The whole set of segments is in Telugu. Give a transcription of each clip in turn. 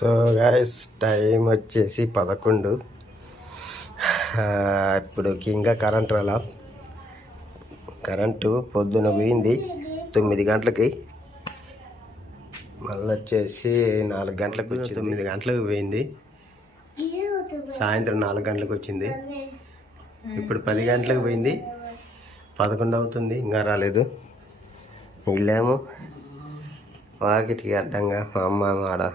సో గాయస్ టైం వచ్చేసి పదకొండు. ఇప్పుడు ఇంకా కరెంట్ రాలా? కరెంటు పొద్దున పోయింది తొమ్మిది గంటలకి. మళ్ళీ వచ్చేసి నాలుగు గంటలకు వచ్చింది. తొమ్మిది గంటలకు పోయింది. సాయంత్రం నాలుగు గంటలకు వచ్చింది. ఇప్పుడు పది గంటలకు పోయింది. పదకొండు అవుతుంది. ఇంకా రాలేదు. వీళ్ళేమో. వాకిటికి అడ్డంగా మా అమ్మ ఆడ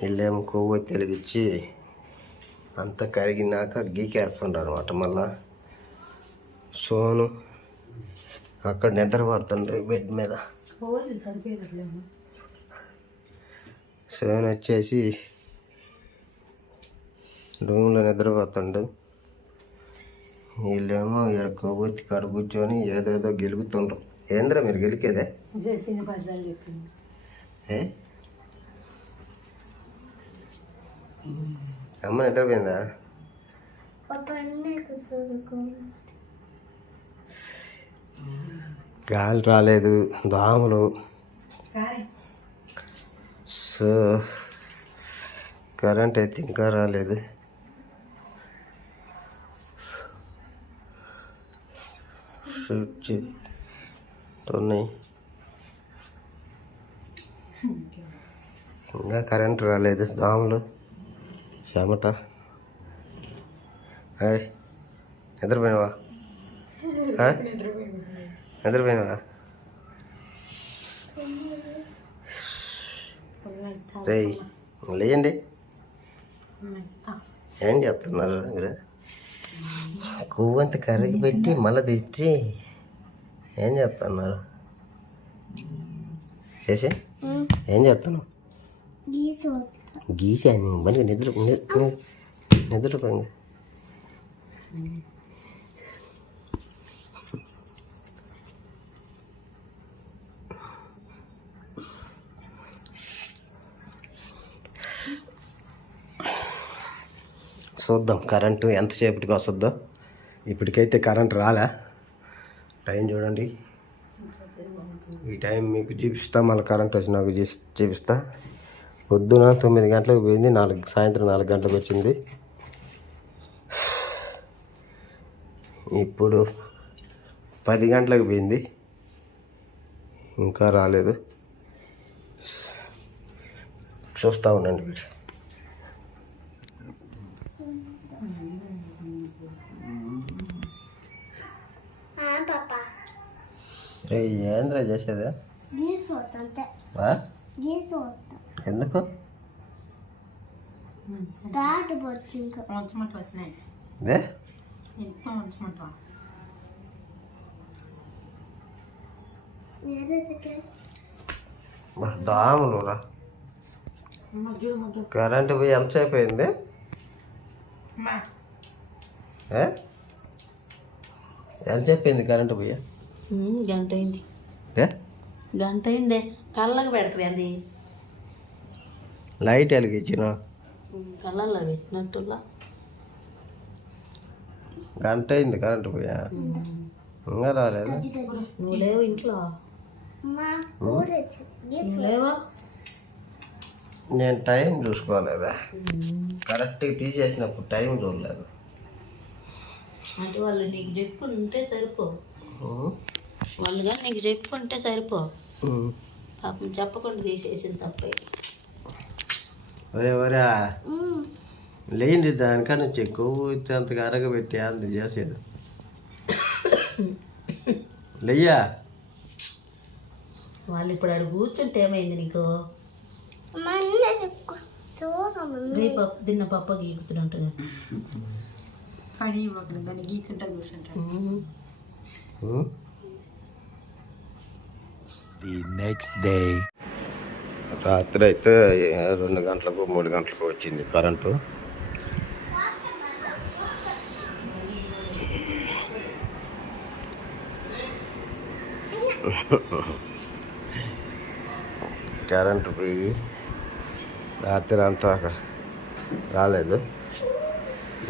వీళ్ళేమో కొవ్వు తెలిగిచ్చి అంతా కరిగినాక గీకేస్తుండ్రు అనమాట మళ్ళా సోను అక్కడ నిద్రపోతుండ్రు బెడ్ మీద. సోను వచ్చేసి రూమ్లో నిద్రపోతుండు. వీళ్ళేమో ఇక్కడ కొవ్వొత్తి కాడ కూర్చొని ఏదేదో గెలుగుతుండ్రు ఏంద్రా మీరు గెలికేదే? ఏ? అమ్మ నిద్రపోయిందా గాలి రాలేదు దోమలు. సో కరెంట్ అయితే ఇంకా రాలేదు. స్విచ్ ఉన్నాయి. ఇంకా కరెంట్ రాలేదు దోమలు. చెమట నిద్రపోయినావా? నిద్రపోయినావా రేయ్ లేయండి. ఏం చేస్తున్నారు మీరు? కొవ్వంత కర్రీకి పెట్టి మళ్ళీ తెచ్చి ఏం చేస్తున్నారు? చేసి ఏం చేస్తున్నావు? గీసా మరి నిద్ర నిద్రపోయింది. చూద్దాం కరెంటు ఎంతసేపటికి వస్తుందో. ఇప్పటికైతే కరెంట్ రాలే. టైం చూడండి. ఈ టైం మీకు చూపిస్తా మళ్ళీ కరెంట్ వచ్చి నాకు చూపిస్తా. పొద్దున తొమ్మిది గంటలకు పోయింది నాలుగు సాయంత్రం నాలుగు గంటలకు వచ్చింది. ఇప్పుడు పది గంటలకు పోయింది. ఇంకా రాలేదు. చూస్తూ ఉండండి మీరు. ఏంద్రా చేసేది? ఎందుకు? ఇదే దాములు రా. కరెంటు పోయి ఎంతసేపు అయింది? ఏ? ఎంతసేపు అయింది కరెంటు పోయి? గంట అయింది? గంట అయిందే. కళ్ళకు పెడతాయి అది. లైట్ వెలిగించిన కళ్ళల్లో పెట్టినట్టులా గంట అయింది కరెంటు పోయా? ఇంకా రాలేదు? నువ్వు లేవు ఇంట్లో? లేవా? నేను టైం చూసుకోలేదా? కరెక్ట్గా తీసేసినప్పుడు టైం చూడలేదు. అంటే వాళ్ళు నీకు చెప్పుకుంటే సరిపో. కానీ నీకు చెప్పుకుంటే సరిపో. పాపం చెప్పకుండా తీసేసిన తప్పే. ఒరే ఒరే. లేండి దానికా నుంచి కొవ్వు అంతగా అరగబెట్టి అంత చేసేది లెయ్యా. వాళ్ళు ఇప్పుడు అక్కడ కూర్చుంటే ఏమైంది నీకు? రే పప్పు తిన్న పప్ప గీకుతున్నట్టుగా. ఉమ్. ఉం? రాత్రి అయితే రెండు గంటలకు మూడు గంటలకు వచ్చింది కరెంటు. కరెంటు పోయి రాత్రి అంతా రాలేదు.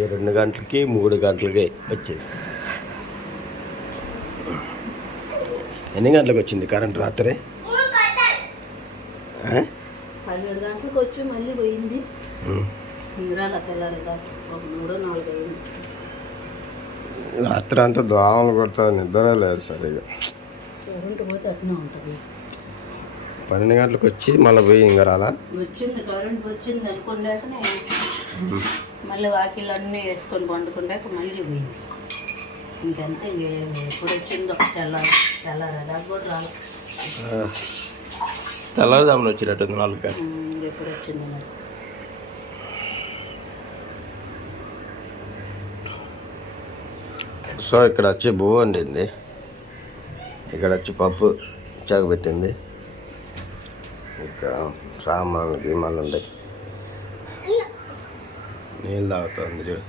ఈ రెండు గంటలకి మూడు గంటలకి వచ్చింది. ఎన్ని గంటలకు వచ్చింది కరెంట్ రాత్రి? పదిహేడు గంటలకు వచ్చి మళ్ళీ పోయింది. ఇందిరాల తెల్లారి మూడో నాలుగు అయింది. రాత్రి అంతా దోమలు కొడతా నిద్ర లేదు సరిగా. కరెంటు పోతే అట్నే ఉంటుంది. పన్నెండు గంటలకు వచ్చి మళ్ళీ పోయి ఇంకా రాలా వచ్చింది కరెంట్ వచ్చింది అనుకున్నాకనే మళ్ళీ వాకిళ్ళు అన్నీ వేసుకొని పండుకున్నాక మళ్ళీ పోయింది. ఇంకంతే ఇంక ఎప్పుడు వచ్చిందో తెల్లారి తెల్లారి కూడా రాలేదు తెల్లవారుజామున వచ్చినట్టుంది నాలుగు ఎప్పుడు వచ్చిందో మరి? సో ఇక్కడ వచ్చి బూ వండింది. ఇక్కడ వచ్చి పప్పు చాకు పెట్టింది. ఇంకా సామాన్లు గీమాలు ఉన్నాయి. నీళ్ళు తాగుతుంది చూడు.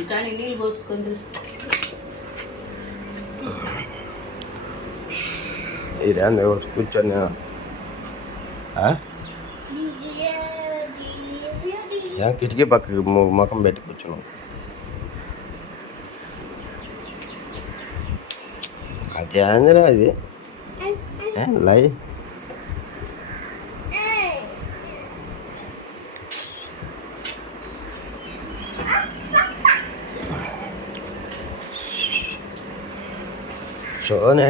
ఇంకా నీళ్ళు పోసుకొని ఇదేంది ఒకటి కూర్చొని ఆ? ఏం కిటికీ పక్కకి ము- ముఖం పెట్టి కూర్చున్నాం అది ఏందిరా అది ఏ, లై సోనే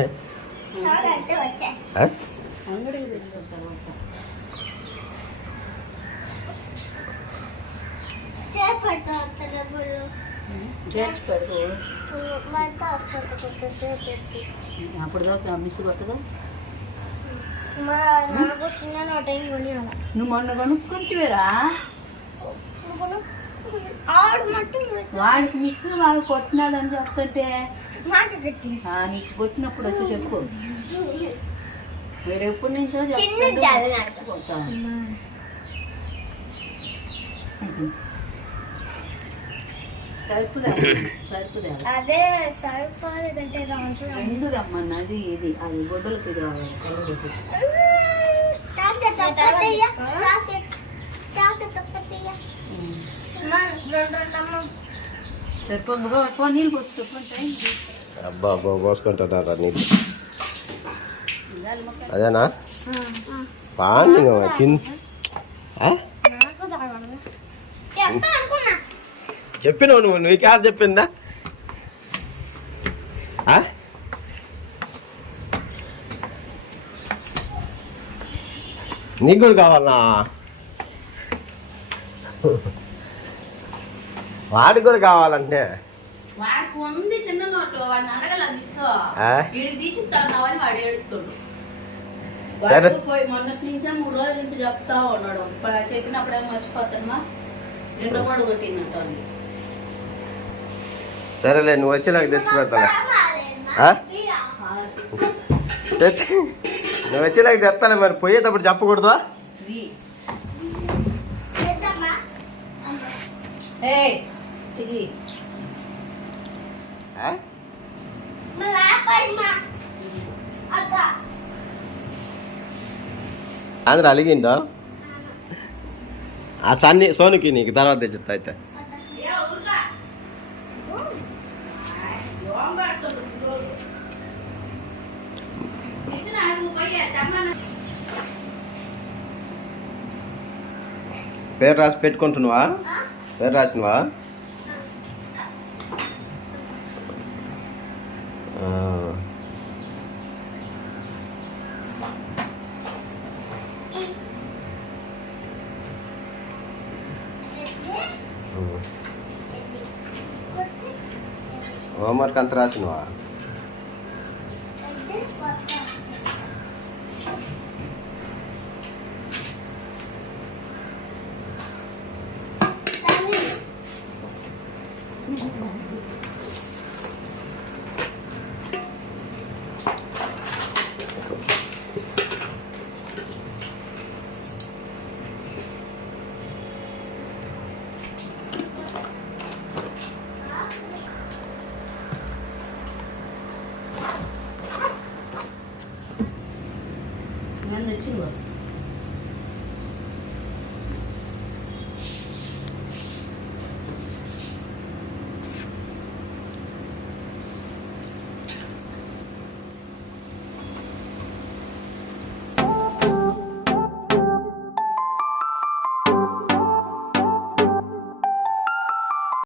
అప్పుడు దాకా మిస్ నాకు కొనియాల నువ్వు మొన్న కొనుక్కుంటువేరా? వాడికి మిస్ బాగా కొట్టినాదని చెప్తుంటే మాట కట్టి ఆ, నీకు కొట్టినప్పుడు వచ్చి చెప్పు. మీరు ఎప్పటి నుంచో సరుకుదా అదే దాంట్లో. రెండుదమ్మా నది ఇది. అది గొడ్డలకి కావాలి. నీళ్ళు చెప్పండి అబ్బా పోసుకుంటారా మొక్క. అదేనా? పాండి కింద చెప్పినావు నువ్వు నీకు యారు చెప్పిందా? నీకు కూడా కావాలనా? వాడికి కూడా కావాలంటే. వాడికి ఉంది చిన్న వాడిని అడగల తీసి వాడు ఏడుతుండు సరే. పోయి మొన్నటి నుంచే మూడు రోజుల నుంచి చెప్తా ఉన్నాడు. చెప్పినప్పుడేమో మర్చిపోతానమ్మా రెండో కూడా కొట్టిందంట సరేలే నువ్వు వచ్చి నాకు తెచ్చి పెడతావా నువ్వు వచ్చి నాకు తెస్తాలే మరి. పోయేటప్పుడు చెప్పకూడదా? ఏ ఇది ఆ? ఆంధ్ర అలిగిండో ఆ సన్ని సోనుకి నీకు తర్వాత చెప్తా అయితే పేరు రాసి పెట్టుకుంటున్నావా పేరు రాసినవా హోంవర్క్ అంత రాసినవా?